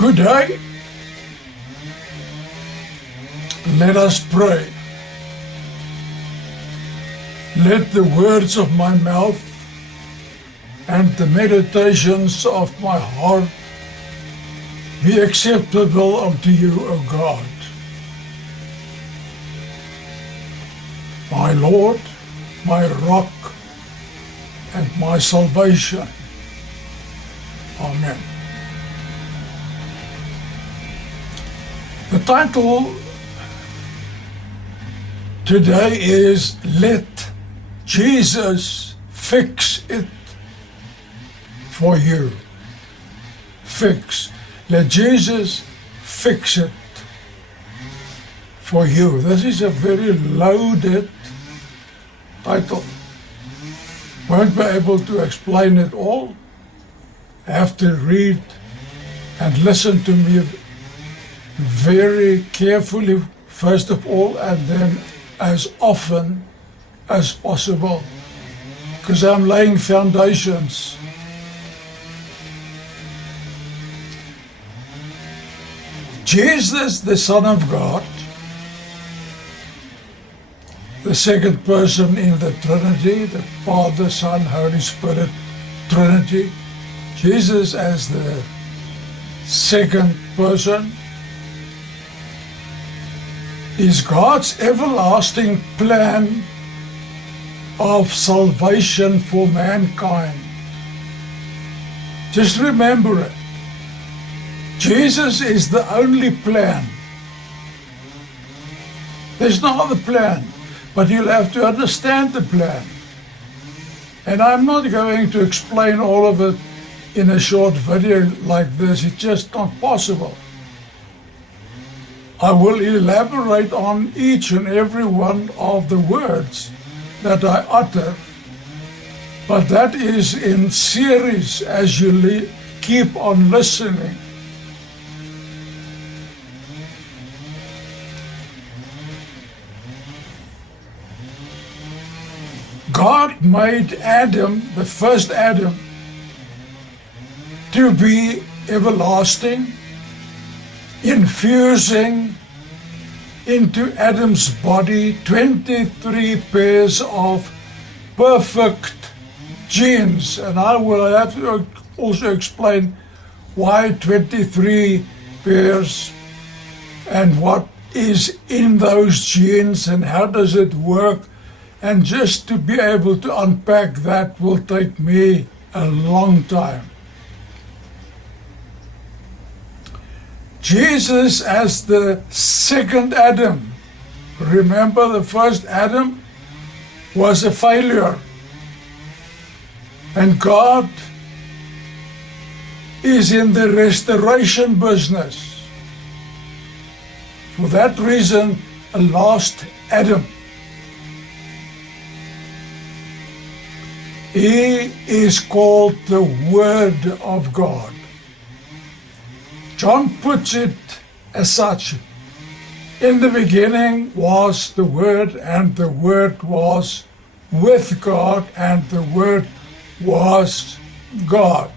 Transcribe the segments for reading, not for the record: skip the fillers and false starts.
Good day. Let us pray. Let the words of my mouth and the meditations of my heart be acceptable unto you, O God, my Lord, my rock, and my salvation. Amen. The title today is Let Jesus Fix It For You. Fix. Let Jesus fix it for you. This is a very loaded title. Won't be able to explain it all. Have to read and listen to me very carefully, first of all, and then as often as possible, because I'm laying foundations. Jesus, the Son of God, the second person in the Trinity, the Father, Son, Holy Spirit, Trinity. Jesus as the second person is God's everlasting plan of salvation for mankind. Just remember it. Jesus is the only plan. There's no other plan, but you'll have to understand the plan. And I'm not going to explain all of it in a short video like this. It's just not possible. I will elaborate on each and every one of the words that I utter, but that is in series as you keep on listening. God made Adam, the first Adam, to be everlasting, infusing into Adam's body 23 pairs of perfect genes. And I will have to also explain why 23 pairs and what is in those genes and how does it work. And just to be able to unpack that will take me a long time. Jesus as the second Adam. Remember, the first Adam was a failure. And God is in the restoration business. For that reason, a lost Adam. He is called the Word of God. John puts it as such. In the beginning was the Word, and the Word was with God, and the Word was God.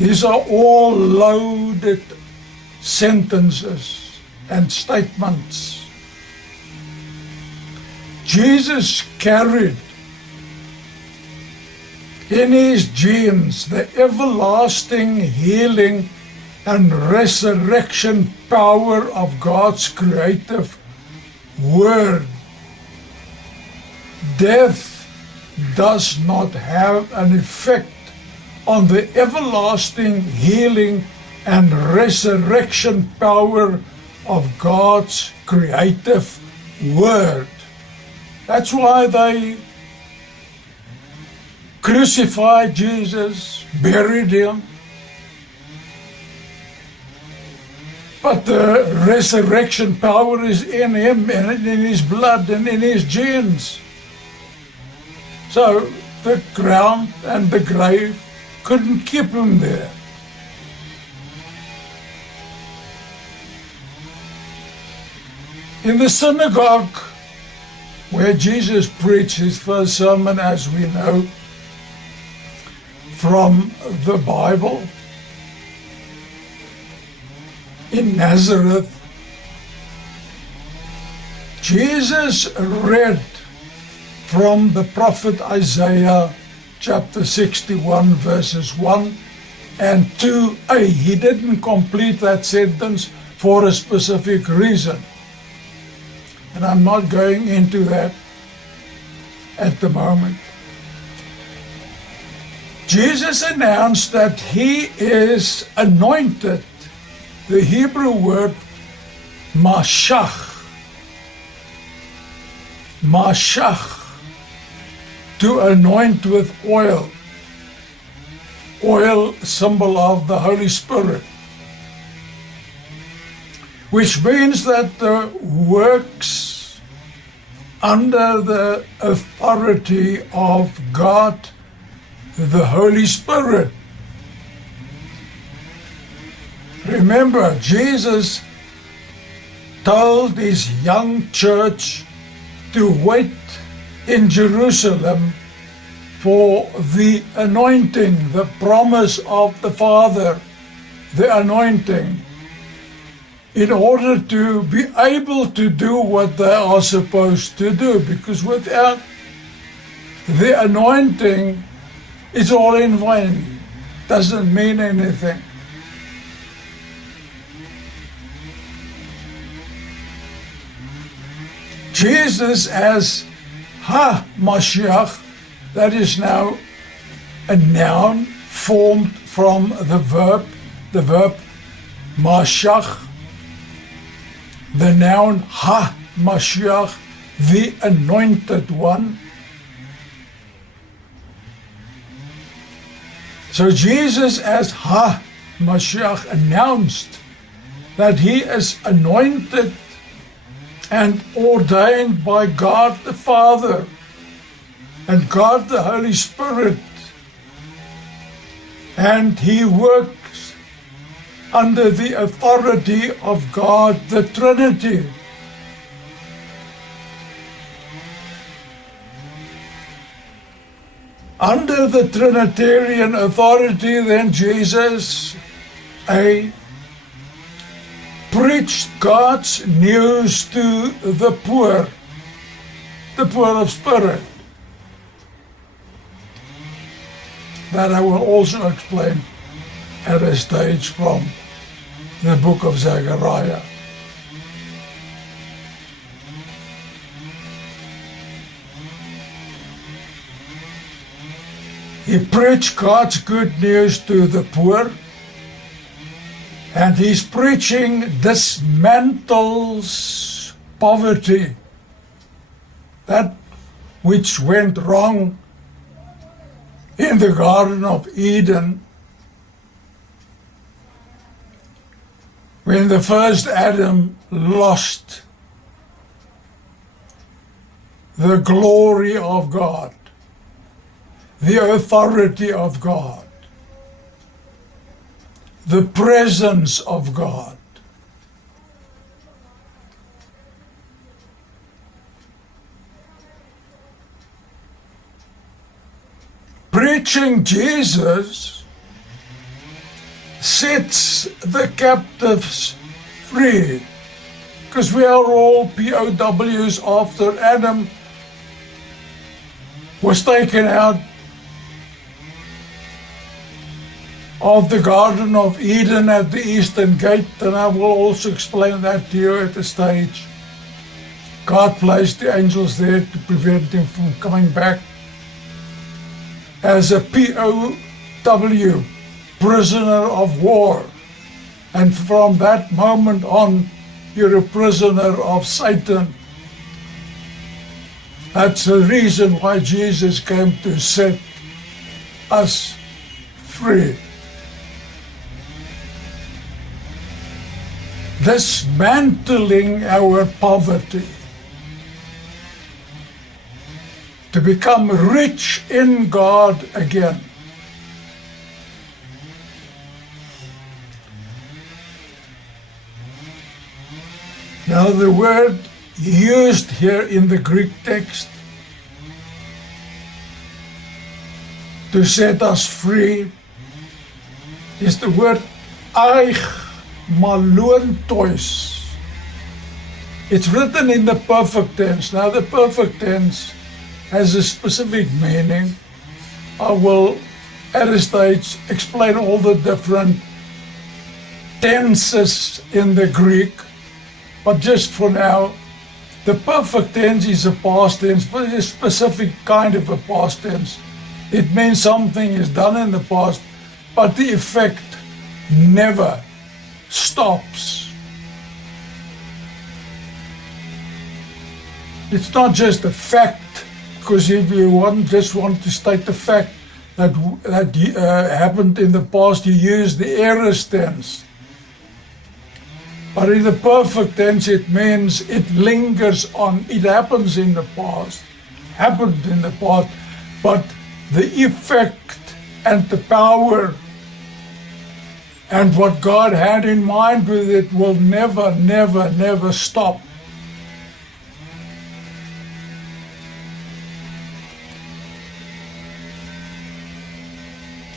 These are all loaded sentences and statements. Jesus carried in his genes the everlasting healing and resurrection power of God's creative word. Death does not have an effect on the everlasting healing and resurrection power of God's creative word. That's why they crucified Jesus, buried him. But the resurrection power is in him and in his blood and in his genes. So the ground and the grave couldn't keep him there. In the synagogue where Jesus preached his first sermon, as we know from the Bible, in Nazareth, Jesus read from the prophet Isaiah chapter 61 verses 1 and 2a. He didn't complete that sentence for a specific reason. And I'm not going into that at the moment. Jesus announced that he is anointed, the Hebrew word Mashiach, to anoint with oil. Oil, symbol of the Holy Spirit, which means that the works under the authority of God, the Holy Spirit. Remember, Jesus told his young church to wait in Jerusalem for the anointing, the promise of the Father, the anointing, in order to be able to do what they are supposed to do. Because without the anointing, it's all in vain. Doesn't mean anything. Jesus as HaMashiach, that is now a noun formed from the verb Mashiach, the noun HaMashiach, the anointed one. So Jesus as HaMashiach announced that he is anointed and ordained by God the Father and God the Holy Spirit, and he works under the authority of God the Trinity. Under the Trinitarian authority, then Jesus preached God's news to the poor of spirit. That I will also explain at a stage from the book of Zechariah. He preached God's good news to the poor, and his preaching dismantles poverty, that which went wrong in the Garden of Eden when the first Adam lost the glory of God, the authority of God, the presence of God. Preaching Jesus sets the captives free, because we are all POWs after Adam was taken out of the Garden of Eden at the eastern gate, and I will also explain that to you at the stage. God placed the angels there to prevent him from coming back as a POW, prisoner of war. And from that moment on, you're a prisoner of Satan. That's the reason why Jesus came to set us free. Dismantling our poverty, to become rich in God again. Now the word used here in the Greek text to set us free is the word maloontois. It's written in the perfect tense. Now the perfect tense has a specific meaning. I will at a stage explain all the different tenses in the Greek, but just for now, the perfect tense is a past tense, but it's a specific kind of a past tense. It means something is done in the past, but the effect never stops. It's not just a fact, because if you just want to state the fact that happened in the past, you use the aorist tense. But in the perfect tense, it means it lingers on. It happens in the past, happened in the past, but the effect and the power and what God had in mind with it will never, never, never stop.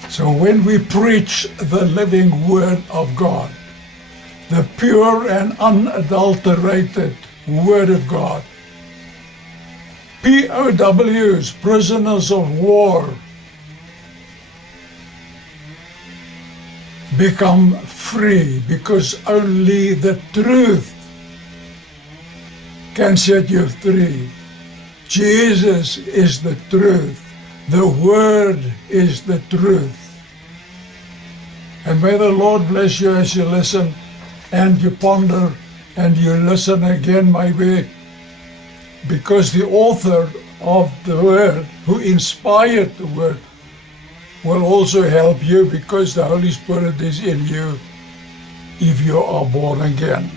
So when we preach the living Word of God, the pure and unadulterated Word of God, POWs, prisoners of war, become free, because only the truth can set you free. Jesus is the truth. The Word is the truth. And may the Lord bless you as you listen and you ponder and you listen again, maybe, because the author of the Word, who inspired the Word, will also help you, because the Holy Spirit is in you if you are born again.